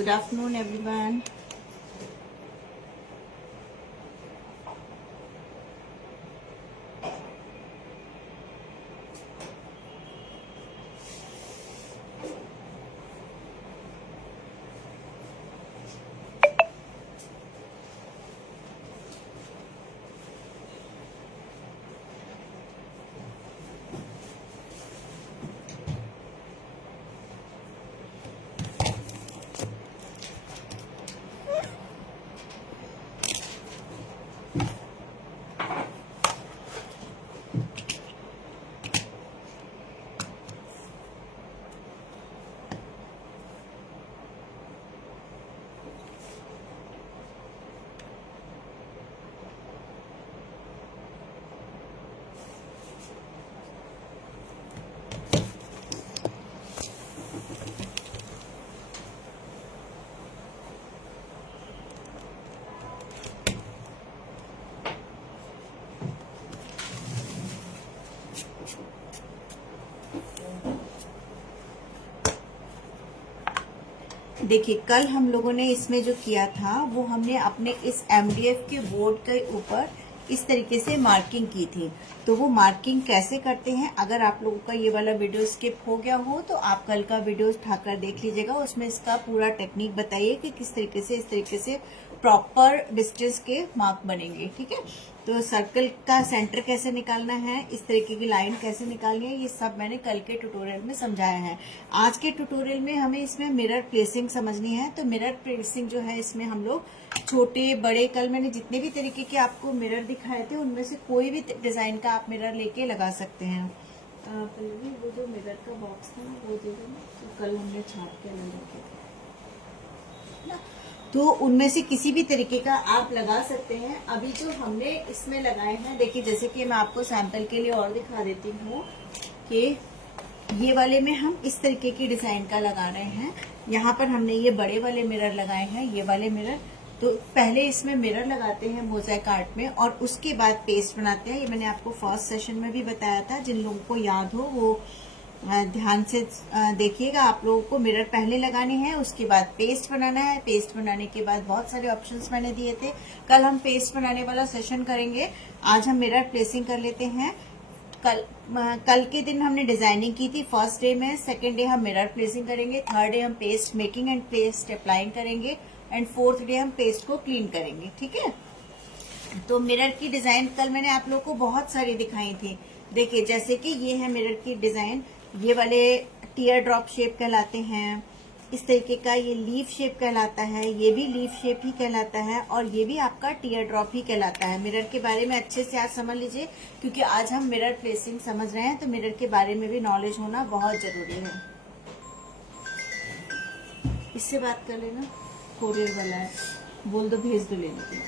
Good afternoon, everyone. देखिए, कल हम लोगों ने इसमें जो किया था वो हमने अपने इस एमडीएफ के बोर्ड के ऊपर इस तरीके से मार्किंग की थी। तो वो मार्किंग कैसे करते हैं, अगर आप लोगों का ये वाला वीडियो स्किप हो गया हो तो आप कल का वीडियो उठाकर देख लीजिएगा। उसमें इसका पूरा टेक्निक बताइए कि किस तरीके से इस तरीके से प्रॉपर डिस्टेंस के मार्क बनेंगे। ठीक है, तो सर्कल का सेंटर कैसे निकालना है, इस तरीके की लाइन कैसे निकालनी है, ये सब मैंने कल के ट्यूटोरियल में समझाया है। आज के ट्यूटोरियल में हमें इसमें मिरर प्लेसिंग समझनी है। तो मिरर प्लेसिंग जो है, इसमें हम लोग छोटे बड़े, कल मैंने जितने भी तरीके के आपको मिरर दिखाए थे उनमें से कोई भी डिजाइन का आप मिरर लेके लगा सकते हैं। पहले वो जो मिरर का बॉक्स था वो दे दो, तो कल हमने छाप के ले रखे थे, तो उनमें से किसी भी तरीके का आप लगा सकते हैं। अभी जो हमने इसमें लगाए हैं, देखिए जैसे कि मैं आपको सैंपल के लिए और दिखा देती हूँ कि ये वाले में हम इस तरीके की डिजाइन का लगा रहे हैं। यहाँ पर हमने ये बड़े वाले मिरर लगाए हैं, ये वाले मिरर। तो पहले इसमें मिरर लगाते हैं मोज़ेक आर्ट में और उसके बाद पेस्ट बनाते हैं। ये मैंने आपको फर्स्ट सेशन में भी बताया था, जिन लोगों को याद हो वो ध्यान से देखिएगा। आप लोगों को मिरर पहले लगाने हैं, उसके बाद पेस्ट बनाना है। पेस्ट बनाने के बाद बहुत सारे ऑप्शंस मैंने दिए थे। कल हम पेस्ट बनाने वाला सेशन करेंगे, आज हम मिरर प्लेसिंग कर लेते हैं। कल के दिन हमने डिजाइनिंग की थी फर्स्ट डे में, सेकेंड डे हम मिरर प्लेसिंग करेंगे, थर्ड डे हम paste making and paste applying करेंगे एंड फोर्थ डे हम पेस्ट को क्लीन करेंगे। ठीक है, तो मिरर की डिजाइन कल मैंने आप लोगों को बहुत सारी दिखाई थी। देखिए जैसे कि ये है मिरर की डिजाइन, ये वाले टीयर ड्रॉप शेप कहलाते हैं, इस तरीके का ये लीफ शेप कहलाता है, ये भी लीफ शेप ही कहलाता है, और ये भी आपका टीयर ड्रॉप ही कहलाता है। मिरर के बारे में अच्छे से आज समझ लीजिए, क्योंकि आज हम मिरर प्लेसिंग समझ रहे हैं, तो मिरर के बारे में भी नॉलेज होना बहुत जरूरी है। इससे बात कर लेना, कोरियर वाला है, बोल दो भेज दो लेने के लिए।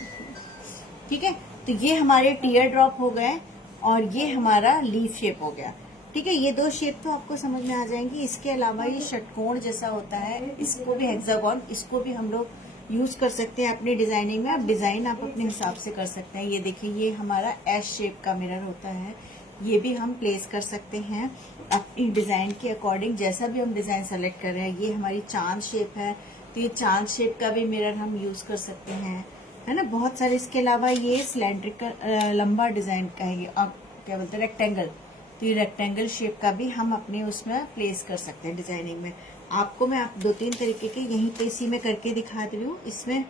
ठीक है, तो ये हमारे टीयर ड्रॉप हो गए और ये हमारा लीफ शेप हो गया। ठीक है, ये दो शेप तो आपको समझ में आ जाएंगी। इसके अलावा ये षटकोण जैसा होता है, इसको भी हेक्सागोन, इसको भी हम लोग यूज कर सकते हैं अपनी डिजाइनिंग में। आप डिजाइन आप अपने हिसाब से कर सकते हैं। ये देखिए, ये हमारा एस शेप का मिरर होता है, ये भी हम प्लेस कर सकते हैं अपनी डिजाइन के अकॉर्डिंग, जैसा भी हम डिजाइन सेलेक्ट कर रहे हैं। ये हमारी चांद शेप है, तो ये चांद शेप का भी मिरर हम यूज कर सकते हैं, है ना। बहुत सारे, इसके अलावा ये सिलेंड्रिकल लंबा डिजाइन का है, और क्या बोलते हैं रेक्टेंगल, तो ये रेक्टेंगल शेप का भी हम अपने उसमें प्लेस कर सकते हैं डिजाइनिंग में। आपको मैं आप 2-3 तरीके के यहीं पे इसी में करके दिखा रही हूँ। इसमें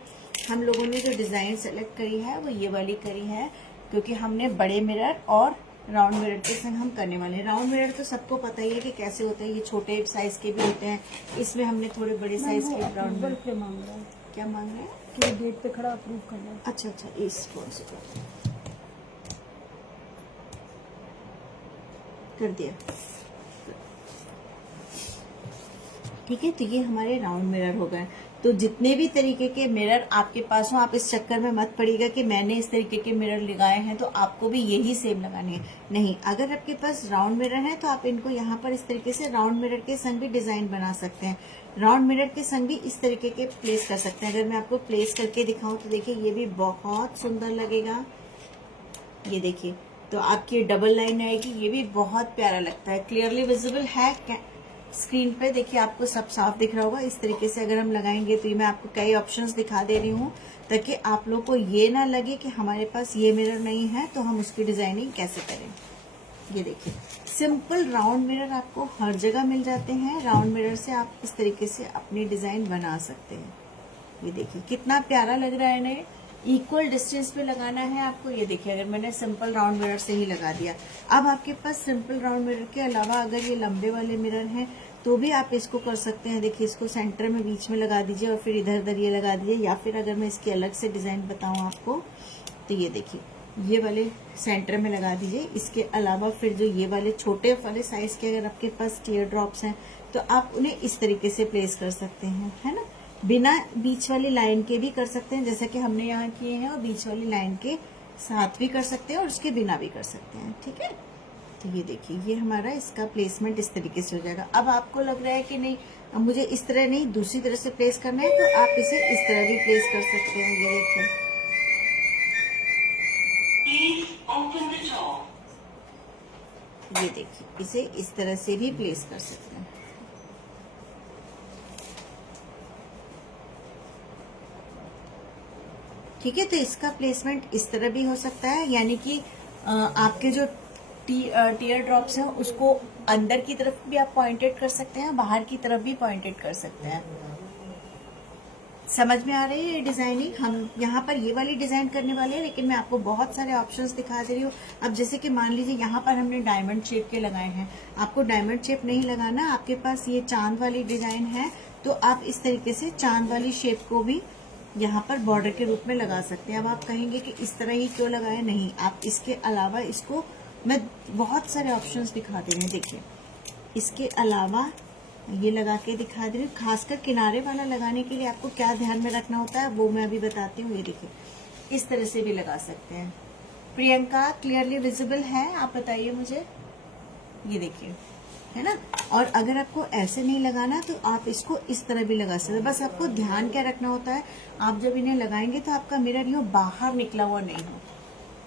हम लोगों ने जो डिजाइन सेलेक्ट करी है वो ये वाली करी है, क्योंकि हमने बड़े मिरर और राउंड मिरर के संग हम करने वाले हैं। राउंड मिरर तो सबको पता ही है कि कैसे होते हैं, ये छोटे साइज के भी होते हैं। इसमें हमने थोड़े बड़े साइज के राउंड मिरर। क्या मांग रहा है? क्या मांग रहे हैं? कि डेट पे खड़ा अप्रूव करना है। अच्छा, इस कौन से कर दिया। ठीक है, तो ये हमारे राउंड मिरर हो गए। तो जितने भी तरीके के मिरर आपके पास हो, आप इस चक्कर में मत पड़िएगा कि मैंने इस तरीके के मिरर लगाए हैं तो आपको भी यही सेम लगाने हैं। नहीं, अगर आपके पास राउंड मिरर है तो आप इनको यहाँ पर इस तरीके से राउंड मिरर के संग भी डिजाइन बना सकते हैं। राउंड मिरर के संग भी इस तरीके के प्लेस कर सकते हैं। अगर मैं आपको प्लेस करके दिखाऊं तो देखिए, ये भी बहुत सुंदर लगेगा। ये देखिए, तो आपकी डबल लाइन आएगी, ये भी बहुत प्यारा लगता है। क्लियरली विजिबल है, स्क्रीन पे देखिए आपको सब साफ दिख रहा होगा। इस तरीके से अगर हम लगाएंगे तो ये मैं आपको कई ऑप्शंस दिखा दे रही हूँ ताकि आप लोग को ये ना लगे कि हमारे पास ये मिरर नहीं है तो हम उसकी डिजाइनिंग कैसे करें। ये देखिए सिंपल राउंड मिरर आपको हर जगह मिल जाते हैं। राउंड मिरर से आप इस तरीके से अपनी डिजाइन बना सकते हैं। ये देखिए कितना प्यारा लग रहा है ना। इक्वल डिस्टेंस पे लगाना है आपको। ये देखिए अगर मैंने सिंपल राउंड मिरर से ही लगा दिया। अब आपके पास सिंपल राउंड मिरर के अलावा अगर ये लंबे वाले मिरर हैं तो भी आप इसको कर सकते हैं। देखिए इसको सेंटर में बीच में लगा दीजिए और फिर इधर उधर ये लगा दीजिए, या फिर अगर मैं इसकी अलग से डिजाइन बताऊं आपको तो ये देखिए ये वाले सेंटर में लगा दीजिए। इसके अलावा फिर जो ये वाले छोटे वाले साइज के अगर आपके पास टीयर ड्रॉप्स हैं तो आप उन्हें इस तरीके से प्लेस कर सकते हैं, है ना। बिना बीच वाली लाइन के भी कर सकते हैं जैसे कि हमने यहाँ किए हैं, और बीच वाली लाइन के साथ भी कर सकते हैं और उसके बिना भी कर सकते हैं, ठीक है। तो ये देखिए ये हमारा इसका प्लेसमेंट इस तरीके से हो जाएगा। अब आपको लग रहा है कि नहीं अब मुझे इस तरह नहीं दूसरी तरह से प्लेस करना है तो आप इसे इस तरह भी प्लेस कर सकते हैं। ये देखिए ये देखिए इसे इस तरह से भी प्लेस कर सकते हैं। ठीक है, तो इसका प्लेसमेंट इस तरह भी हो सकता है, यानी कि आपके जो टीयर ड्रॉप्स हैं उसको अंदर की तरफ भी आप पॉइंटेड कर सकते हैं, बाहर की तरफ भी पॉइंटेड कर सकते हैं। समझ में आ रही है ये डिजाइनिंग। हम यहाँ पर ये वाली डिजाइन करने वाले हैं, लेकिन मैं आपको बहुत सारे ऑप्शंस दिखा दे रही हूँ। अब जैसे कि मान लीजिए यहाँ पर हमने डायमंड शेप के लगाए हैं, आपको डायमंड शेप नहीं लगाना, आपके पास ये चांद वाली डिजाइन है तो आप इस तरीके से चांद वाली शेप को भी यहाँ पर बॉर्डर के रूप में लगा सकते हैं। अब आप कहेंगे कि इस तरह ही क्यों लगाए, नहीं, आप इसके अलावा इसको मैं बहुत सारे ऑप्शंस दिखा दे रही हूँ। देखिए इसके अलावा ये लगा के दिखा दे रही हूँ। खासकर किनारे वाला लगाने के लिए आपको क्या ध्यान में रखना होता है वो मैं अभी बताती हूँ। ये देखिए इस तरह से भी लगा सकते हैं। प्रियंका क्लियरली विजिबल है, आप बताइए मुझे। ये देखिए है ना। और अगर आपको ऐसे नहीं लगाना तो आप इसको इस तरह भी लगा सकते हैं। बस आपको ध्यान क्या रखना होता है, आप जब इन्हें लगाएंगे तो आपका मिरर यूं बाहर निकला हुआ नहीं हो।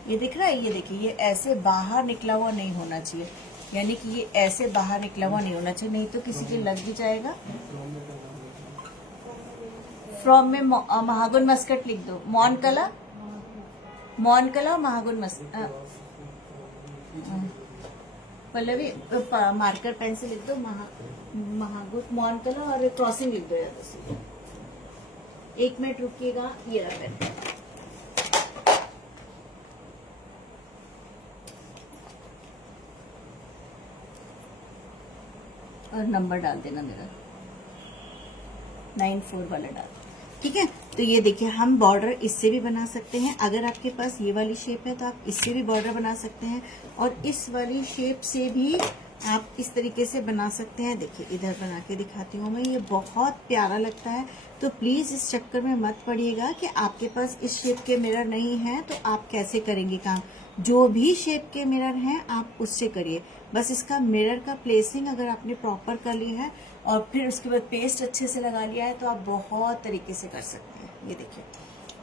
ये दिख रहा है, ये देखिए ये ऐसे बाहर निकला हुआ नहीं होना चाहिए, यानी कि ये ऐसे बाहर निकला हुआ नहीं होना चाहिए, नहीं तो किसी के लग भी जाएगा। फ्रॉम में महागुन मस्कट लिख दो, मॉन कला Mahagun Mascot. Pallavi marker pen से लिख दो महागुन मॉन कला और क्रॉसिंग लिख दो याद से। 1 मिनट रुकिएगा, ये रहा पेन। और नंबर डाल देना मेरा 94 वाला डाल, ठीक है। तो ये देखिए हम बॉर्डर इससे भी बना सकते हैं। अगर आपके पास ये वाली शेप है तो आप इससे भी बॉर्डर बना सकते हैं, और इस वाली शेप से भी आप इस तरीके से बना सकते हैं। देखिए इधर बना के दिखाती हूँ मैं, ये बहुत प्यारा लगता है। तो प्लीज इस चक्कर में मत पड़िएगा कि आपके पास इस शेप के मिरर नहीं है तो आप कैसे करेंगे काम। जो भी शेप के मिरर हैं आप उससे करिए। बस इसका मिरर का प्लेसिंग अगर आपने प्रॉपर कर लिया है और फिर उसके बाद पेस्ट अच्छे से लगा लिया है तो आप बहुत तरीके से कर सकते हैं। ये देखिए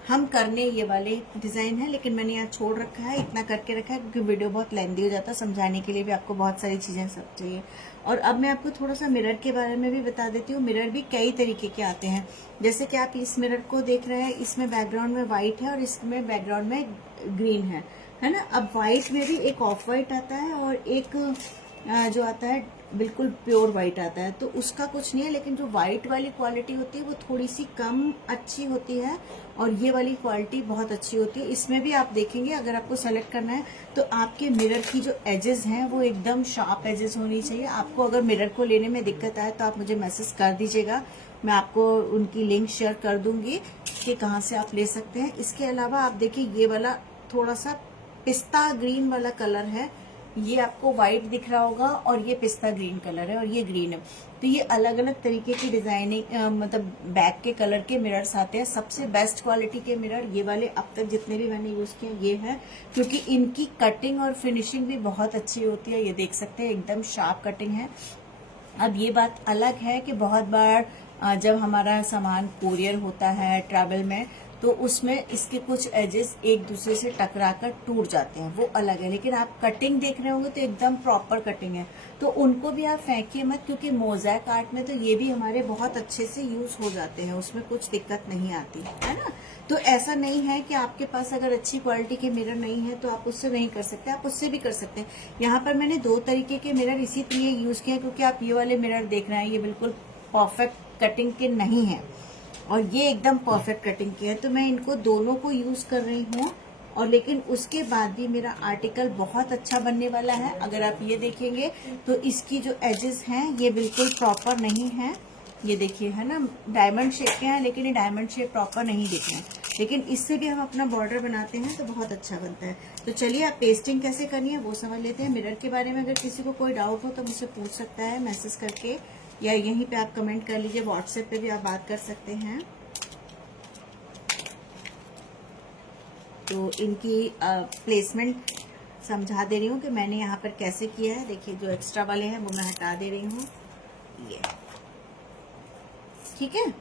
हम करने ये वाले डिजाइन है, लेकिन मैंने यहाँ छोड़ रखा है, इतना करके रखा है क्योंकि वीडियो बहुत लेंदी हो जाता है, समझाने के लिए भी आपको बहुत सारी चीजें सब चाहिए। और अब मैं आपको थोड़ा सा मिरर के बारे में भी बता देती हूँ। मिरर भी कई तरीके के आते हैं, जैसे कि आप इस मिरर को देख रहे हैं, इसमें बैकग्राउंड में व्हाइट है और इसमें बैकग्राउंड में ग्रीन है ना। अब व्हाइट में भी एक ऑफ व्हाइट आता है और एक जो आता है बिल्कुल प्योर व्हाइट आता है, तो उसका कुछ नहीं है। लेकिन जो व्हाइट वाली क्वालिटी होती है वो थोड़ी सी कम अच्छी होती है और ये वाली क्वालिटी बहुत अच्छी होती है। इसमें भी आप देखेंगे अगर आपको सेलेक्ट करना है तो आपके मिरर की जो एजेस हैं वो एकदम शार्प एजेस होनी चाहिए। आपको अगर मिरर को लेने में दिक्कत आए तो आप मुझे मैसेज कर दीजिएगा, मैं आपको उनकी लिंक शेयर कर दूंगी कि कहाँ से आप ले सकते हैं। इसके अलावा आप देखिए ये वाला थोड़ा सा पिस्ता ग्रीन वाला कलर है, ये आपको व्हाइट दिख रहा होगा और ये पिस्ता ग्रीन कलर है और ये ग्रीन है। तो ये अलग अलग तरीके की डिजाइनिंग मतलब बैक के कलर के मिरर्स आते हैं। सबसे बेस्ट क्वालिटी के मिरर ये वाले अब तक जितने भी मैंने यूज किए ये है, क्योंकि इनकी कटिंग और फिनिशिंग भी बहुत अच्छी होती है। ये देख सकते हैं एकदम शार्प कटिंग है। अब ये बात अलग है कि बहुत बार जब हमारा सामान कोरियर होता है ट्रैवल में तो उसमें इसके कुछ एजेस एक दूसरे से टकराकर टूट जाते हैं, वो अलग है। लेकिन आप कटिंग देख रहे होंगे तो एकदम प्रॉपर कटिंग है, तो उनको भी आप फेंकिए मत, क्योंकि मोज़ेक आर्ट में तो ये भी हमारे बहुत अच्छे से यूज हो जाते हैं, उसमें कुछ दिक्कत नहीं आती है ना। तो ऐसा नहीं है कि आपके पास अगर अच्छी क्वालिटी के मिरर नहीं है तो आप उससे नहीं कर सकते, आप उससे भी कर सकते हैं। यहाँ पर मैंने 2 तरीके के मिरर इसी लिए यूज किए, क्योंकि आप ये वाले मिरर देख रहे हैं, ये बिल्कुल परफेक्ट कटिंग के नहीं है और ये एकदम परफेक्ट कटिंग के है, तो मैं इनको दोनों को यूज कर रही हूँ। और लेकिन उसके बाद भी मेरा आर्टिकल बहुत अच्छा बनने वाला है। अगर आप ये देखेंगे तो इसकी जो एजेस हैं ये बिल्कुल प्रॉपर नहीं है, ये देखिए है ना, डायमंड शेप के हैं, लेकिन ये डायमंड शेप प्रॉपर नहीं दिख रहे हैं। लेकिन इससे भी हम अपना बॉर्डर बनाते हैं तो बहुत अच्छा बनता है। तो चलिए आप पेस्टिंग कैसे करनी है वो समझ लेते हैं। मिरर के बारे में अगर किसी को कोई डाउट हो तो मुझसे पूछ सकता है मैसेज करके, या यहीं पे आप कमेंट कर लीजिए, व्हाट्सएप पे भी आप बात कर सकते हैं। तो इनकी प्लेसमेंट समझा दे रही हूँ कि मैंने यहाँ पर कैसे किया है। देखिए जो एक्स्ट्रा वाले हैं वो मैं हटा दे रही हूँ, ये ठीक है।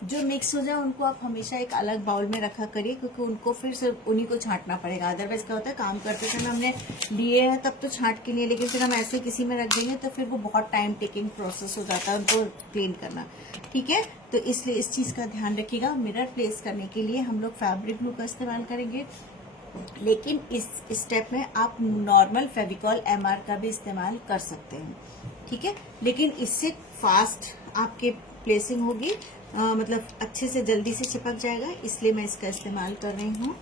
जो मिक्स हो जाए उनको आप हमेशा एक अलग बाउल में रखा करिए, क्योंकि उनको फिर सिर्फ उन्हीं को छांटना पड़ेगा। अदरवाइज क्या होता है, काम करते समय हमने लिए हैं तब तो छांट के लिए, लेकिन फिर हम ऐसे किसी में रख देंगे तो फिर वो बहुत टाइम टेकिंग प्रोसेस हो जाता है उनको क्लीन करना, ठीक है। तो इसलिए इस चीज का ध्यान रखिएगा। मिरर प्लेस करने के लिए हम लोग फैब्रिक ग्लू का इस्तेमाल करेंगे, लेकिन इस स्टेप में आप नॉर्मल फेविकॉल MR का भी इस्तेमाल कर सकते हैं, ठीक है। लेकिन इससे फास्ट आपके प्लेसिंग होगी, मतलब अच्छे से जल्दी से चिपक जाएगा, इसलिए मैं इसका इस्तेमाल कर रही हूँ।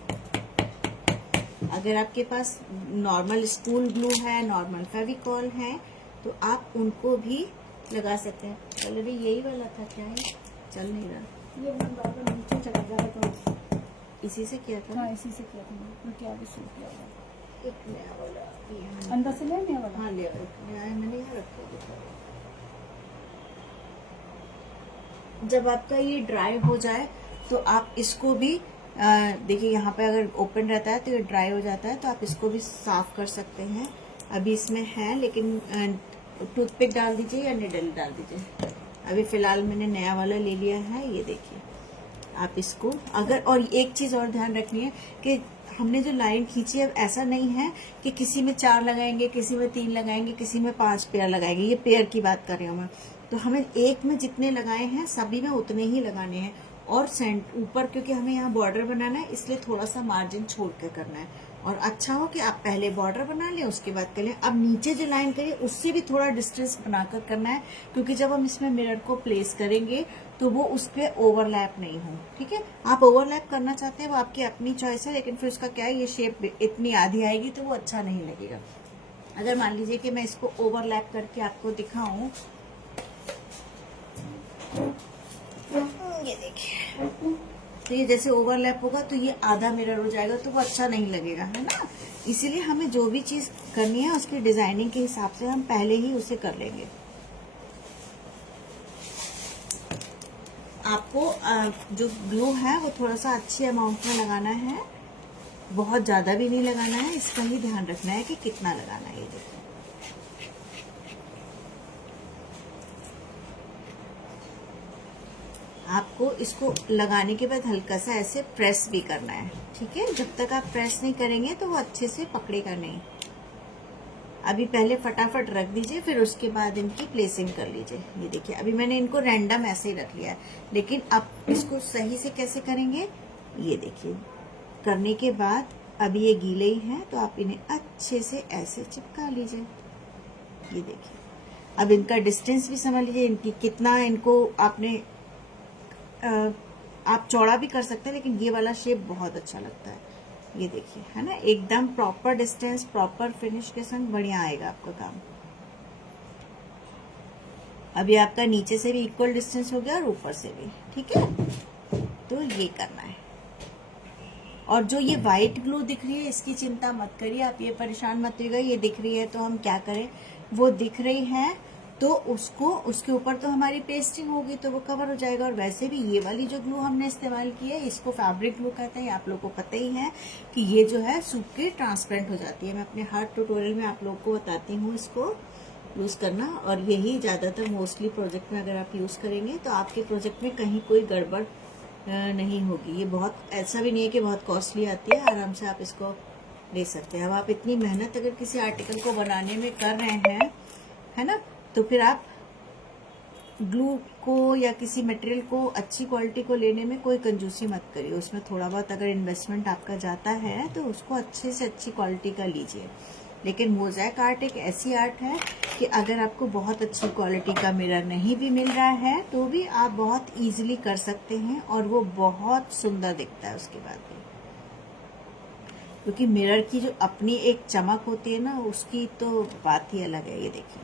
अगर आपके पास नॉर्मल स्कूल ग्लू है, नॉर्मल फेविकॉल है, तो आप उनको भी लगा सकते हैं। कलर यही वाला था क्या है, चल नहीं रहा, ये मैं बार-बार नीचे चला जा रहा था। इसी से किया था। हाँ इसी से किया था मैं क्या भी शुरू किया था। एक नया वाला अंदर से ले नया वाला। हाँ ले नया मैंने यहाँ रखा। जब आपका ये ड्राई हो जाए तो आप इसको भी देखिए, यहाँ पे अगर ओपन रहता है तो ये ड्राई हो जाता है, तो आप इसको भी साफ कर सकते हैं। अभी इसमें है, लेकिन टूथपिक डाल दीजिए या निडल डाल दीजिए। अभी फिलहाल मैंने नया वाला ले लिया है, ये देखिए। आप इसको अगर, और एक चीज और ध्यान रखनी है कि हमने जो लाइन खींची है, ऐसा नहीं है कि किसी में 4 लगाएंगे, किसी में 3 लगाएंगे, किसी में 5 पेयर लगाएंगे। ये पेयर की बात कर रही हूँ मैं। तो हमें एक में जितने लगाए हैं सभी में उतने ही लगाने हैं। और ऊपर क्योंकि हमें यहाँ बॉर्डर बनाना है, इसलिए थोड़ा सा मार्जिन छोड़ के करना है। और अच्छा हो कि आप पहले बॉर्डर बना लें, उसके बाद कर लें। अब नीचे जो लाइन करिए उससे भी थोड़ा डिस्टेंस बनाकर करना है, क्योंकि जब हम इसमें मिरर को प्लेस करेंगे तो वो उस पर ओवरलैप नहीं हो, ठीक है। आप ओवरलैप करना चाहते हैं वो आपकी अपनी चॉइस है, लेकिन फिर उसका क्या है, ये शेप इतनी आधी आएगी तो वो अच्छा नहीं लगेगा। अगर मान लीजिए कि मैं इसको ओवरलैप करके आपको दिखाऊं, ये देखिए, तो ये जैसे ओवरलैप होगा तो ये आधा मिरर हो जाएगा, तो वो अच्छा नहीं लगेगा, है ना। इसीलिए हमें जो भी चीज करनी है उसकी डिजाइनिंग के हिसाब से हम पहले ही उसे कर लेंगे। आपको जो ग्लू है वो थोड़ा सा अच्छी अमाउंट में लगाना है, बहुत ज्यादा भी नहीं लगाना है। इसका ही ध्यान रखना है कि कितना लगाना है। ये देखिए, आपको इसको लगाने के बाद हल्का सा ऐसे प्रेस भी करना है, ठीक है। जब तक आप प्रेस नहीं करेंगे तो वो अच्छे से पकड़ेगा नहीं। अभी पहले फटाफट रख दीजिए, फिर उसके बाद इनकी प्लेसिंग कर लीजिए। ये देखिए, अभी मैंने इनको रैंडम ऐसे ही रख लिया है, लेकिन अब इसको सही से कैसे करेंगे, ये देखिए। करने के बाद अभी ये गीले ही हैं, तो आप इन्हें अच्छे से ऐसे चिपका लीजिए। ये देखिए, अब इनका डिस्टेंस भी समझ लीजिए, इनकी कितना, इनको आपने आप चौड़ा भी कर सकते हैं, लेकिन ये वाला शेप बहुत अच्छा लगता है। ये देखिए, है ना, एकदम प्रॉपर डिस्टेंस, प्रॉपर फिनिश के संग बढ़िया आएगा आपका काम। अभी आपका नीचे से भी इक्वल डिस्टेंस हो गया और ऊपर से भी, ठीक है। तो ये करना है। और जो ये व्हाइट ग्लू दिख रही है इसकी चिंता मत करिए, आप ये परेशान मत होइएगा। ये दिख रही है तो हम क्या करें, वो दिख रही है तो उसको, उसके ऊपर तो हमारी पेस्टिंग होगी तो वो कवर हो जाएगा। और वैसे भी ये वाली जो ग्लू हमने इस्तेमाल की है, इसको फैब्रिक ग्लू कहते हैं। आप लोगों को पता ही है कि ये जो है सूख के ट्रांसपेरेंट हो जाती है। मैं अपने हर ट्यूटोरियल में आप लोगों को बताती हूँ इसको यूज करना। और यही ज्यादातर मोस्टली प्रोजेक्ट में अगर आप यूज करेंगे तो आपके प्रोजेक्ट में कहीं कोई गड़बड़ नहीं होगी। ये बहुत ऐसा भी नहीं है कि बहुत कॉस्टली आती है, आराम से आप इसको ले सकते हैं। अब आप इतनी मेहनत अगर किसी आर्टिकल को बनाने में कर रहे हैं, है ना, तो फिर आप ग्लू को या किसी मटेरियल को अच्छी क्वालिटी को लेने में कोई कंजूसी मत करिए। उसमें थोड़ा बहुत अगर इन्वेस्टमेंट आपका जाता है तो उसको अच्छे से अच्छी क्वालिटी का लीजिए। लेकिन मोज़ेक आर्ट एक ऐसी आर्ट है कि अगर आपको बहुत अच्छी क्वालिटी का मिरर नहीं भी मिल रहा है तो भी आप बहुत इजीली कर सकते हैं और वो बहुत सुंदर दिखता है उसके बाद भी, क्योंकि मिरर की जो अपनी एक चमक होती है ना, उसकी तो बात ही अलग है। ये देखिए,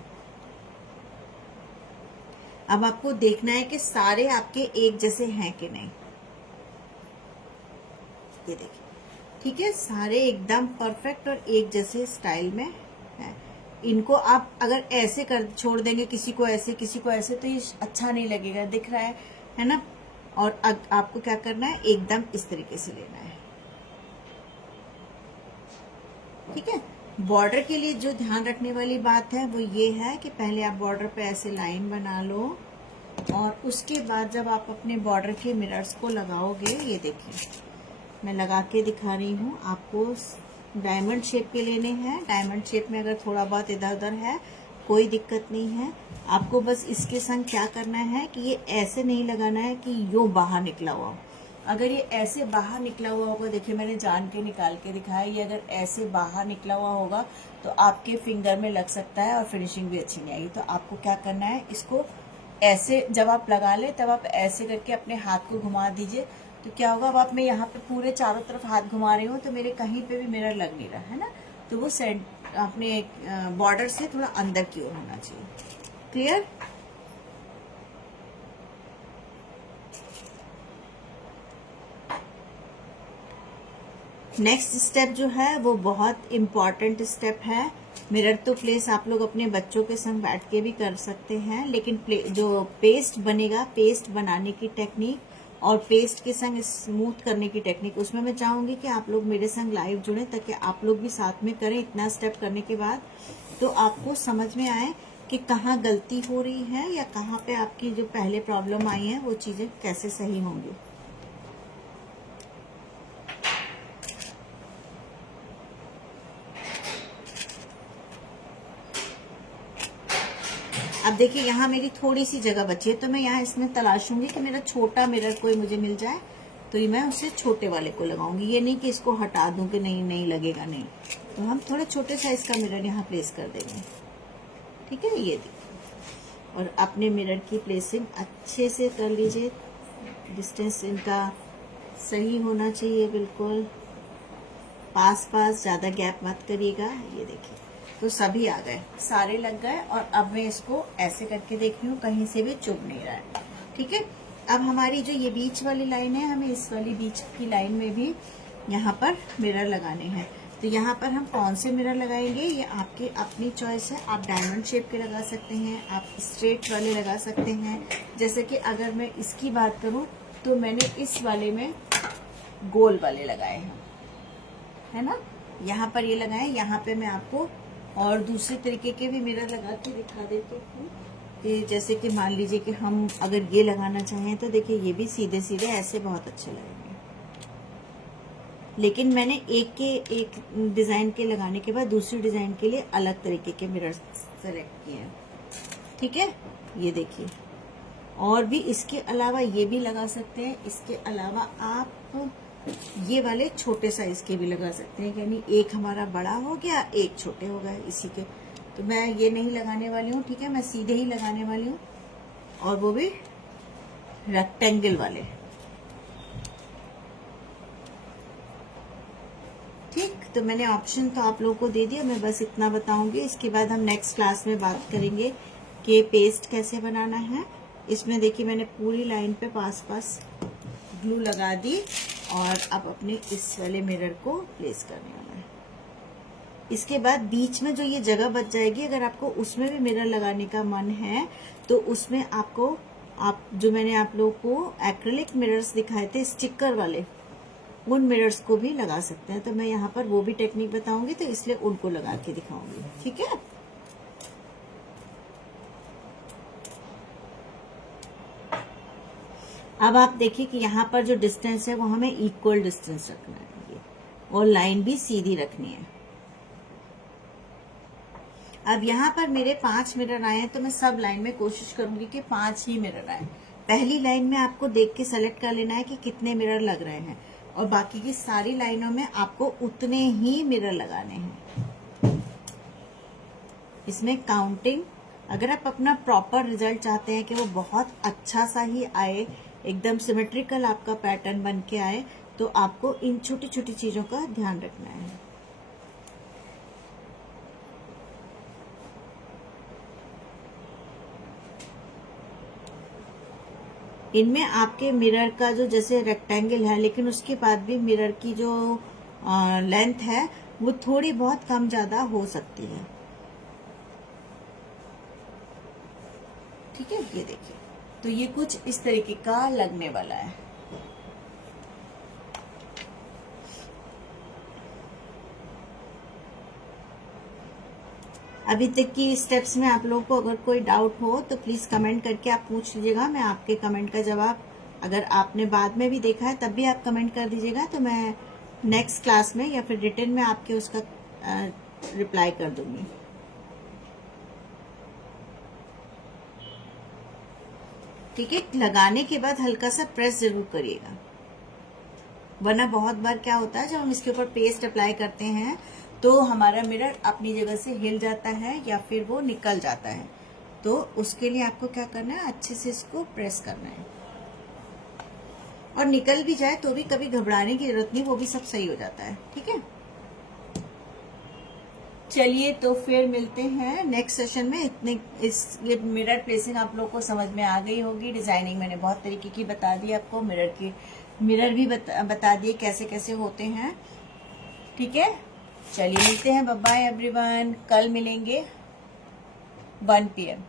अब आपको देखना है कि सारे आपके एक जैसे हैं कि नहीं। ये देखिए, ठीक है, सारे एकदम परफेक्ट और एक जैसे स्टाइल में है। इनको आप अगर ऐसे कर छोड़ देंगे, किसी को ऐसे किसी को ऐसे, तो ये अच्छा नहीं लगेगा, दिख रहा है ना। और आपको क्या करना है, एकदम इस तरीके से लेना है, ठीक है। बॉर्डर के लिए जो ध्यान रखने वाली बात है वो ये है कि पहले आप बॉर्डर पे ऐसे लाइन बना लो और उसके बाद जब आप अपने बॉर्डर के मिरर्स को लगाओगे, ये देखिए मैं लगा के दिखा रही हूँ आपको, डायमंड शेप के लेने हैं। डायमंड शेप में अगर थोड़ा बहुत इधर उधर है कोई दिक्कत नहीं है। आपको बस इसके संग क्या करना है कि ये ऐसे नहीं लगाना है कि यो बाहर निकला हुआ हो। अगर ये ऐसे बाहर निकला हुआ होगा, देखिए मैंने जान के निकाल के दिखाया, ये अगर ऐसे बाहर निकला हुआ होगा तो आपके फिंगर में लग सकता है और फिनिशिंग भी अच्छी नहीं आएगी। तो आपको क्या करना है, इसको ऐसे जब आप लगा ले तब आप ऐसे करके अपने हाथ को घुमा दीजिए। तो क्या होगा, अब आप मैं यहाँ पे पूरे चारों तरफ हाथ घुमा रही हूँ तो मेरे कहीं पे भी मिरर लग नहीं रहा है ना, तो वो अपने बॉर्डर से थोड़ा अंदर की ओर होना चाहिए। क्लियर? नेक्स्ट स्टेप जो है वो बहुत इम्पॉर्टेंट स्टेप है। मिरर तो प्लेस आप लोग अपने बच्चों के संग बैठ के भी कर सकते हैं, लेकिन जो पेस्ट बनेगा, पेस्ट बनाने की टेक्निक और पेस्ट के संग स्मूथ करने की टेक्निक, उसमें मैं चाहूंगी कि आप लोग मेरे संग लाइव जुड़ें ताकि आप लोग भी साथ में करें। इतना स्टेप करने के बाद तो आपको समझ में आए कि कहाँ गलती हो रही है या कहाँ पे आपकी जो पहले प्रॉब्लम आई है वो चीजें कैसे सही होंगी। अब देखिए यहाँ मेरी थोड़ी सी जगह बची है तो मैं यहाँ इसमें तलाशूंगी कि मेरा छोटा मिरर कोई मुझे मिल जाए तो ये मैं उसे छोटे वाले को लगाऊंगी। ये नहीं कि इसको हटा दूं कि नहीं लगेगा, नहीं। तो हम थोड़े छोटे साइज का मिरर यहाँ प्लेस कर देंगे, ठीक है। ये देखिए, और अपने मिरर की प्लेसिंग अच्छे से कर लीजिए। डिस्टेंस इनका सही होना चाहिए, बिल्कुल पास पास, ज्यादा गैप मत करिएगा। ये देखिए, तो सभी आ गए, सारे लग गए। और अब मैं इसको ऐसे करके देख रही हूँ, कहीं से भी चुभ नहीं रहा है, ठीक है। अब हमारी जो ये बीच वाली लाइन है, हमें इस वाली बीच की लाइन में भी यहाँ पर मिरर लगाने हैं। तो यहाँ पर हम कौन से मिरर लगाएंगे ये आपकी अपनी चॉइस है। आप डायमंड शेप के लगा सकते हैं, आप स्ट्रेट वाले लगा सकते हैं। जैसे कि अगर मैं इसकी बात करूँ तो मैंने इस वाले में गोल वाले लगाए हैं, है ना। यहाँ पर ये लगाए, यहाँ पे मैं आपको और दूसरे तरीके के भी मिरर लगा के दिखा देती हूँ। जैसे कि मान लीजिए कि हम अगर ये लगाना चाहें तो देखिए ये भी सीधे सीधे ऐसे बहुत अच्छे लगेंगे, लेकिन मैंने एक डिजाइन के लगाने के बाद दूसरी डिजाइन के लिए अलग तरीके के मिरर सेलेक्ट किए हैं, ठीक है। ये देखिए, और भी इसके अलावा ये भी लगा सकते हैं। इसके अलावा आप ये वाले छोटे साइज के भी लगा सकते हैं, यानी एक हमारा बड़ा हो गया, एक छोटे हो गए इसी के। तो मैं ये नहीं लगाने वाली हूँ, ठीक है, मैं सीधे ही लगाने वाली हूँ, और वो भी रेक्टेंगल वाले, ठीक। तो मैंने ऑप्शन तो आप लोगों को दे दिया, मैं बस इतना बताऊंगी। इसके बाद हम नेक्स्ट क्लास में बात करेंगे कि पेस्ट कैसे बनाना है। इसमें देखिए मैंने पूरी लाइन पे पास पास ग्लू लगा दी और अब अपने इस वाले मिरर को प्लेस करने वाला है। इसके बाद बीच में जो ये जगह बच जाएगी, अगर आपको उसमें भी मिरर लगाने का मन है तो उसमें आपको जो मैंने आप लोगों को एक्रिलिक मिरर्स दिखाए थे स्टिकर वाले, उन मिरर्स को भी लगा सकते हैं। तो मैं यहाँ पर वो भी टेक्निक बताऊंगी, तो इसलिए उनको लगा के दिखाऊंगी, ठीक है। अब आप देखिए कि यहाँ पर जो डिस्टेंस है वो हमें इक्वल डिस्टेंस रखना है ये, और लाइन भी सीधी रखनी है। अब यहाँ पर मेरे 5 मिरर आए हैं, तो मैं सब लाइन में कोशिश करूंगी कि 5 ही मिरर आए। पहली लाइन में आपको देख के सेलेक्ट कर लेना है कि कितने मिरर लग रहे हैं, और बाकी की सारी लाइनों में आपको उतने ही मिरर लगाने हैं। इसमें काउंटिंग, अगर आप अपना प्रॉपर रिजल्ट चाहते हैं कि वो बहुत अच्छा सा ही आए, एकदम सिमेट्रिकल आपका पैटर्न बन के आए, तो आपको इन छोटी छोटी चीजों का ध्यान रखना है। इनमें आपके मिरर का जो जैसे रेक्टेंगल है, लेकिन उसके बाद भी मिरर की जो लेंथ है वो थोड़ी बहुत कम ज्यादा हो सकती है। ठीक है, ये देखिए, तो ये कुछ इस तरीके का लगने वाला है। अभी तक की स्टेप्स में आप लोगों को अगर कोई डाउट हो तो प्लीज कमेंट करके आप पूछ लीजिएगा। मैं आपके कमेंट का जवाब, अगर आपने बाद में भी देखा है तब भी आप कमेंट कर दीजिएगा, तो मैं नेक्स्ट क्लास में या फिर रिटर्न में आपके उसका रिप्लाई कर दूंगी। ठीक है, लगाने के बाद हल्का सा प्रेस जरूर करिएगा, वरना बहुत बार क्या होता है जब हम इसके ऊपर पेस्ट अप्लाई करते हैं तो हमारा मिरर अपनी जगह से हिल जाता है या फिर वो निकल जाता है। तो उसके लिए आपको क्या करना है, अच्छे से इसको प्रेस करना है, और निकल भी जाए तो भी कभी घबराने की जरूरत नहीं, वो भी सब सही हो जाता है। ठीक है, चलिए तो फिर मिलते हैं नेक्स्ट सेशन में। ये मिरर प्लेसिंग आप लोग को समझ में आ गई होगी। डिजाइनिंग मैंने बहुत तरीके की बता दी आपको, मिरर भी बता दिए कैसे कैसे होते हैं। ठीक है, चलिए मिलते हैं, बाय बाय एवरीवन। कल मिलेंगे 1 PM।